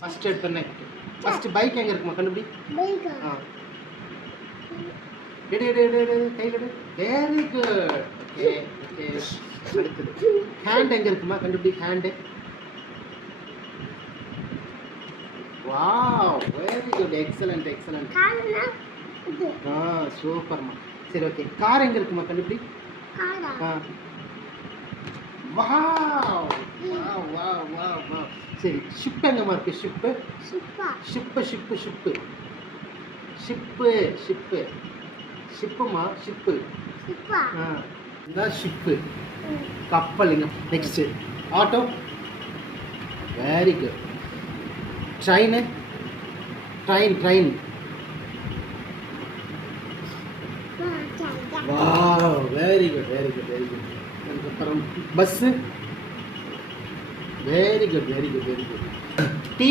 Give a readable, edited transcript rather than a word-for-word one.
first எடுத்தனே first bike எங்க இருக்குமா கண்டுபிடி பைக்கா எடு எடு எடு எடு கையில எடு வெரி குட் ஓகே ஓகே அடுத்து ஹேண்ட் எங்க இருக்குமா கண்டுபிடி hand wow very good excellent excellent காரணா இது சூப்பர்மா சரி ஓகே கார் எங்க இருக்குமா கண்டுபிடி காரா wow wow wow wow wow சரி ஷிப் எங்கம்மா இருக்கு ஷிப்பு சுப்பா ship ship ship ship ship ஷிப்புமா ஷிப்பு சுப்பா இதான் ஷிப்பு கப்பலுங்க next auto very good train train train wow very good very good very good அதுக்கப்புறம் bus very good very good very good tea